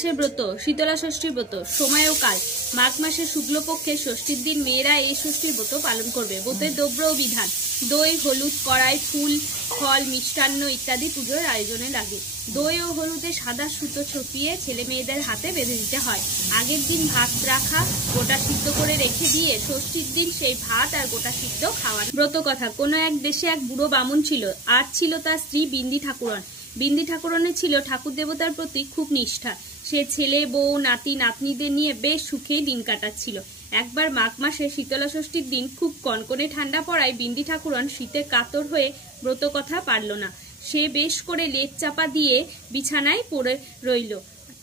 মাসের ব্রত, শীতলা ষষ্ঠীর ব্রত। সময় ও কাল: মাঘ মাসের শুক্লপক্ষের ষষ্ঠীর দিন মেয়েরা এই ষষ্ঠীর ব্রত পালন করবে। ব্রতের দ্রব্য ও বিধান: দই, হলুদ, কড়াই, ফুল, ফল, মিষ্টান্ন ইত্যাদি পুজোর আয়োজনে লাগে। দই ও হলুদে সাদা সুতো ছপিয়ে ছেলে মেয়েদের হাতে বেঁধে দিতে হয়। আগের দিন ভাত রাখা গোটা সিদ্ধ করে রেখে দিয়ে ষষ্ঠীর দিন সেই ভাত আর গোটা সিদ্ধ খাওয়ার। ব্রত কথা: কোনো এক দেশে এক বুড়ো বামুন ছিল, আর ছিল তার স্ত্রী বিন্দি ঠাকুরন। বিন্দি ঠাকুরনের ছিল ঠাকুর দেবতার প্রতি খুব নিষ্ঠা। সে ছেলে, বউ, নাতি নাতনিদের নিয়ে বেশ সুখেই দিন কাটাচ্ছিল। একবার মাঘ মাসে শীতলা ষষ্ঠীর দিন খুব কনকনে ঠান্ডা পড়ায় বিন্দি ঠাকুরন শীতে কাতর হয়ে ব্রত কথা পারল না। সে বেশ করে লেপ চাপা দিয়ে বিছানায় পড়ে রইল।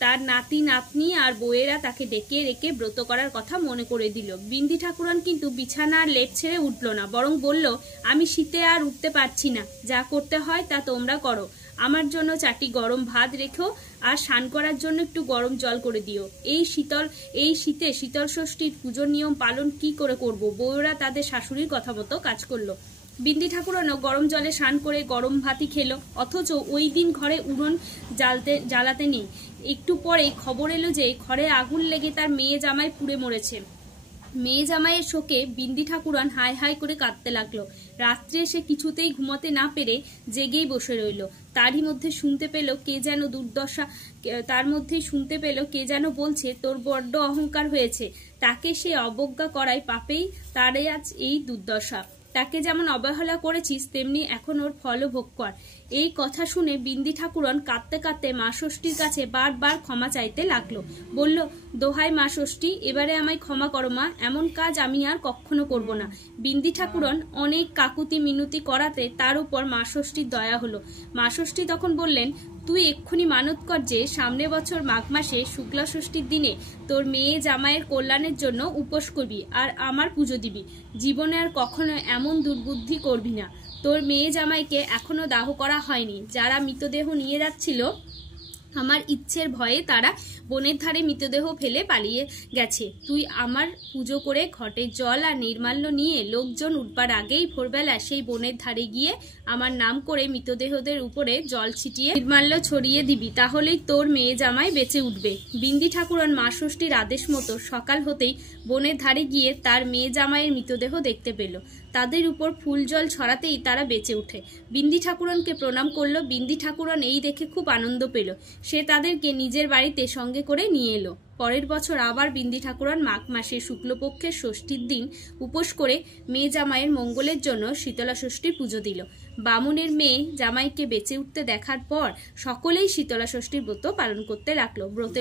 তার নাতি নাতনি আর বউয়েরা তাকে ডেকে রেখে ব্রত করার কথা মনে করে দিল। বিন্দি ঠাকুরন কিন্তু বিছানা আর লেপ ছেড়ে উঠল না, বরং বলল, আমি শীতে আর উঠতে পারছি না, যা করতে হয় তা তোমরা করো। আমার জন্য 4টি গরম ভাত রেখো, আর স্নান করার জন্য একটু গরম জল করে দিও। এই শীতে শীতল ষষ্ঠীর পুজোর নিয়ম পালন কি করে করব? বউয়েরা তাদের শাশুড়ির কথা মতো কাজ করলো। বিন্দি ঠাকুরনও গরম জলে স্নান করে গরম ভাতই খেলো, অথচ ওই দিন ঘরে উনুন জ্বালাতে নেই। একটু পরে খবর এলো যে ঘরে আগুন লেগে তার মেয়ে জামাই পুড়ে মরেছে। মেয়ে জামাইয়ের শোকে বিন্দি ঠাকুরন হাই হাই করে কাঁদতে লাগলো। রাত্রে সে কিছুতেই ঘুমাতে না পেরে জেগেই বসে রইল। তারই মধ্যে শুনতে পেল কে যেন বলছে, তোর বড্ড অহংকার হয়েছে, তাকে সে অবজ্ঞা করায় পাপেই তারে আজ এই দুর্দশা। তাকে যেমন অবহেলা করেছিস, তেমনি এখন ওর ফলও ভোগ কর। এই কথা শুনে বিন্দি ঠাকুরন কাঁদতে কাঁদতে মা ষষ্ঠীর কাছে বারবার ক্ষমা চাইতে লাগলো। বলল, দোহাই মা ষষ্ঠী, এবারে আমায় ক্ষমা করো মা, এমন কাজ আমি আর কখনো করব না। বিন্দি ঠাকুরন অনেক কাকুতি মিনতি করাতে তার উপর মা ষষ্ঠীর দয়া হলো। মা ষষ্ঠী তখন বললেন, তুই এক্ষুনি মানত কর যে সামনের বছর মাঘ মাসে শুক্লা ষষ্ঠীর দিনে তোর মেয়ে জামাইয়ের কল্যাণের জন্য উপোস করবি আর আমার পুজো দিবি। জীবনে আর কখনো এমন দুর্বুদ্ধি করবি না। তোর মেয়ে জামাইকে এখনো দাহ করা হয়নি। যারা মৃতদেহ নিয়ে যাচ্ছিল, আমার ইচ্ছের ভয়ে তারা বনের ধারে মৃতদেহ ফেলে পালিয়ে গেছে। তুই আমার পুজো করে ঘটে জল আর নির্মাল্য নিয়ে লোকজন উঠবার আগেই ভোরবেলা সেই বনের ধারে গিয়ে আমার নাম করে মৃতদেহদের উপরে জল ছিটিয়ে নির্মাল্য ছড়িয়ে দিবি, তাহলেই তোর মেয়ে জামাই বেঁচে উঠবে। বিন্দি ঠাকুরন মা ষষ্ঠীর আদেশ মতো সকাল হতেই বনের ধারে গিয়ে তার মেয়ে জামাইয়ের মৃতদেহ দেখতে পেল। তাদের উপর ফুল জল ছড়াতেই তারা বেঁচে উঠে। বিন্দি ঠাকুরনকে প্রণাম করলো। বিন্দি ঠাকুরন এই দেখে খুব আনন্দ পেল। সে তাদেরকে নিজের বাড়িতে সঙ্গে করে নিয়ে এলো। পরের বছর আবার বিন্দি ঠাকুরন মাঘ মাসে শুক্লপক্ষের ষষ্ঠীর দিন উপোস করে মেয়ে জামাইয়ের মঙ্গলের জন্য শীতলা ষষ্ঠীর পুজো দিল। বামুনের মেয়ে জামাইকে বেঁচে উঠতে দেখার পর সকলেই শীতলা ষষ্ঠীর ব্রত পালন করতে লাগলো। ব্রতের